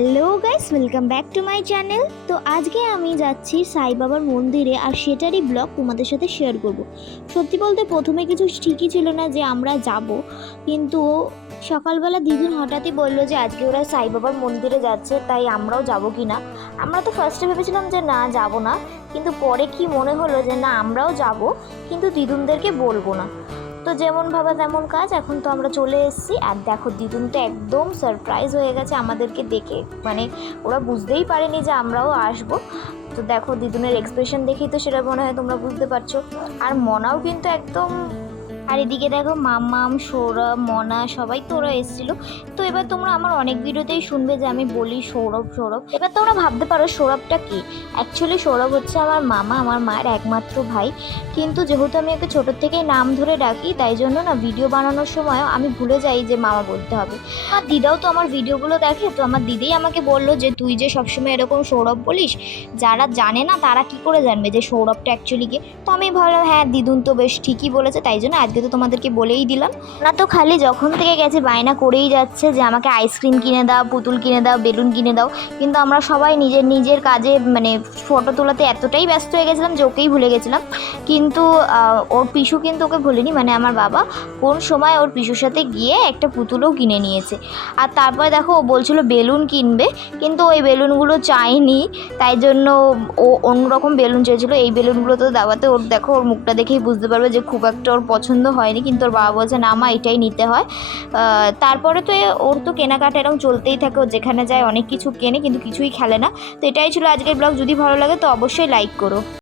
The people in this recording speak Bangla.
Hello guys, welcome back to my channel. তো আজকে আমি যাচ্ছি সাই বাবার মন্দিরে, আর সেটারই ব্লগ তোমাদের সাথে শেয়ার করব। সত্যি বলতে প্রথমে কিছু ঠিকই ছিল না যে আমরা যাব, কিন্তু সকালবেলা দিদুন হঠাৎই বললো যে আজকে ওরা সাই বাবার মন্দিরে যাচ্ছে, তাই আমরাও যাব কি না। আমরা তো ফার্স্টে ভেবেছিলাম যে না, যাব না, কিন্তু পরে কি মনে হলো যে না, আমরাও যাব, কিন্তু দিদুনদেরকে বলবো না। তো যেমন ভাবা তেমন কাজ, এখন তো আমরা চলে এসেছি। আর দেখো, দিদুন তো একদম সারপ্রাইজ হয়ে গেছে আমাদেরকে দেখে, মানে ওরা বুঝতেই পারেনি যে আমরাও আসবো। তো দেখো, দিদুনের এক্সপ্রেশন দেখেই তো সেটা মনে হয় তোমরা বুঝতে পারছো। আর মনাও কিন্তু একদম, আর এদিকে দেখো মাম্মাম, সৌরভ, মনা সবাই তো ওরা এসেছিলো। তো এবার তোমরা আমার অনেক ভিডিওতেই শুনবে যে আমি বলি সৌরভ সৌরভ। এবার তোমরা ভাবতে পারো সৌরভটা কি। অ্যাকচুয়ালি সৌরভ হচ্ছে আমার মামা, আমার মায়ের একমাত্র ভাই। কিন্তু যেহেতু আমি ওকে ছোটোর থেকেই নাম ধরে ডাকি, তাই জন্য না ভিডিও বানানোর সময় আমি ভুলে যাই যে মামা বলতে হবে। আর দিদাও তো আমার ভিডিওগুলো দেখে, তো আমার দিদিই আমাকে বললো যে তুই যে সবসময় এরকম সৌরভ বলিস, যারা জানে না তারা কি করে জানবে যে সৌরভটা অ্যাকচুয়ালি কি। তো আমি ভাবলাম হ্যাঁ, দিদুন তো বেশ ঠিকই বলেছে, তাই জন্য আজকে তো তোমাদেরকে বলেই দিলাম। না তো খালি যখন থেকে গেছে বায়না করেই যাচ্ছে যে আমাকে আইসক্রিম কিনে দাও, পুতুল কিনে দাও, বেলুন কিনে দাও। কিন্তু আমরা সবাই নিজের নিজের কাজে, মানে ফটো তোলাতে এতটাই ব্যস্ত হয়ে গেছিলাম যে ওকেই ভুলে গেছিলাম। কিন্তু ওর পিসু কিন্তু ওকে ভুলেনি, মানে আমার বাবা কোন সময় ওর পিসুর সাথে গিয়ে একটা পুতুলও কিনে নিয়েছে। আর তারপরে দেখো, ও বলছিল বেলুন কিনবে, কিন্তু ওই বেলুনগুলো চাইনি, তাই জন্য ও অন্যরকম বেলুন চেয়েছিলো। এই বেলুনগুলো তো দেওয়াতে ওর, দেখো ওর মুখটা দেখেই বুঝতে পারবে যে খুব একটা ওর পছন্দ হয়নি। কিন্তু ওর বাবা বলছে না মা, এটাই নিতে হয়। তারপরে তো ওর তো কেনাকাটা এরকম চলতেই থাকে, ও যেখানে যায় অনেক কিছু কেনে, কিন্তু কিছুই খেলে না। তো এটাই ছিল আজকের ব্লগ। যদি ভালো লাগে তো অবশ্যই লাইক করো।